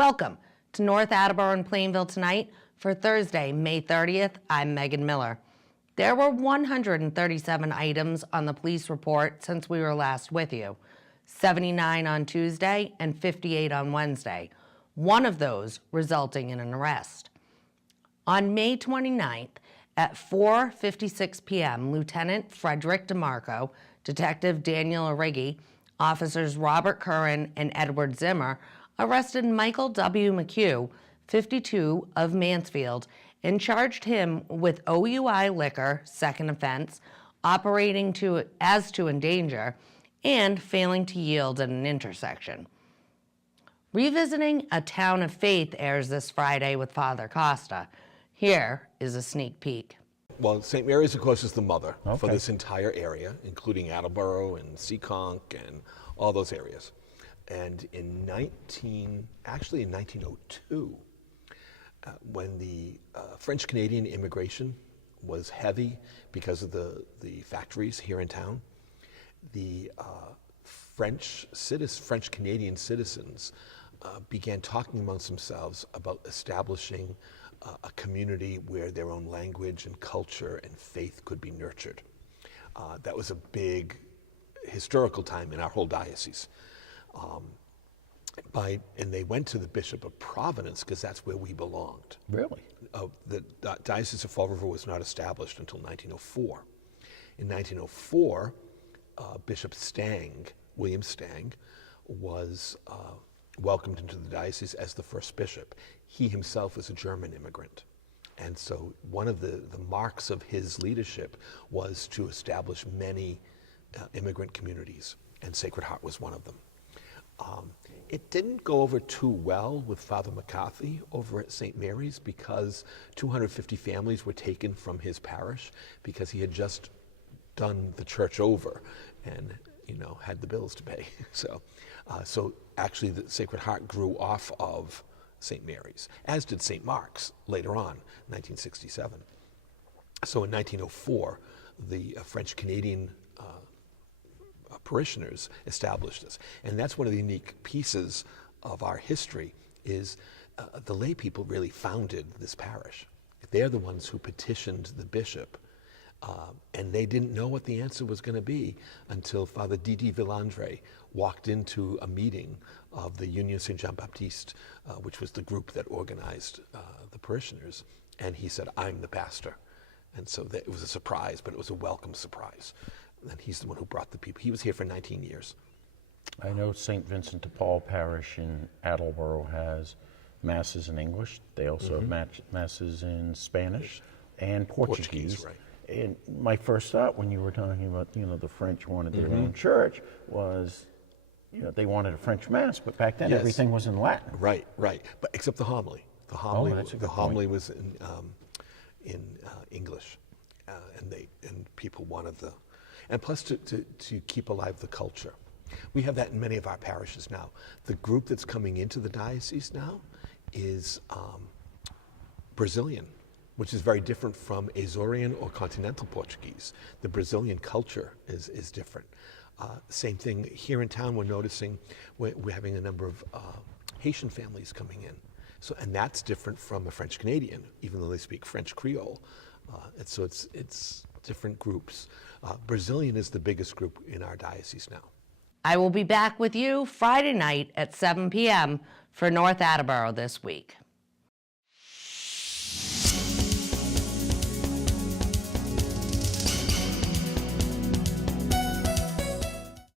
Welcome to North Attleborough and Plainville Tonight for Thursday, May 30th. I'm Megan Miller. There were 137 items on the police report since we were last with you, 79 on Tuesday and 58 on Wednesday, one of those resulting in an arrest. On May 29th at 4:56 p.m., Lieutenant Frederick DeMarco, Detective Daniel Origi, Officers Robert Curran and Edward Zimmer arrested Michael W. McHugh, 52, of Mansfield, and charged him with OUI liquor, second offense, operating as to endanger, and failing to yield at an intersection. Revisiting a Town of Faith airs this Friday with Father Costa. Here is a sneak peek. Well, St. Mary's, of course, is the mother for this entire area, including Attleborough and Seekonk and all those areas. And in 1902, when the French-Canadian immigration was heavy because of the factories here in town, the French-Canadian citizens began talking amongst themselves about establishing a community where their own language and culture and faith could be nurtured. That was a big historical time in our whole diocese. And they went to the Bishop of Providence because that's where we belonged. Really? The Diocese of Fall River was not established until 1904. In 1904, Bishop Stang, William Stang, was welcomed into the diocese as the first bishop. He himself was a German immigrant. And so one of the marks of his leadership was to establish many immigrant communities, and Sacred Heart was one of them. It didn't go over too well with Father McCarthy over at St. Mary's because 250 families were taken from his parish because he had just done the church over and, had the bills to pay. So actually the Sacred Heart grew off of St. Mary's, as did St. Mark's later on, 1967. So in 1904, the French-Canadian parishioners established this. And that's one of the unique pieces of our history is the lay people really founded this parish. They're the ones who petitioned the bishop, and they didn't know what the answer was going to be until Father Didi Villandre walked into a meeting of the Union St. Jean Baptiste, which was the group that organized the parishioners, and he said, "I'm the pastor." And so it was a surprise, but it was a welcome surprise. And he's the one who brought the people. He was here for 19 years. I know St. Vincent de Paul Parish in Attleborough has masses in English. They also have masses in Spanish and Portuguese. Right. And my first thought when you were talking about, the French wanted their own church was, they wanted a French mass, but back then everything was in Latin. Right. But except the homily. The homily was in English, and people wanted and plus to keep alive the culture. We have that in many of our parishes now. The group that's coming into the diocese now is Brazilian, which is very different from Azorian or continental Portuguese. The Brazilian culture is different. Same thing here in town, we're noticing we're having a number of Haitian families coming in. And that's different from a French Canadian, even though they speak French Creole. So it's different groups. Brazilian is the biggest group in our diocese now. I will be back with you Friday night at 7 p.m. for North Attleborough this week.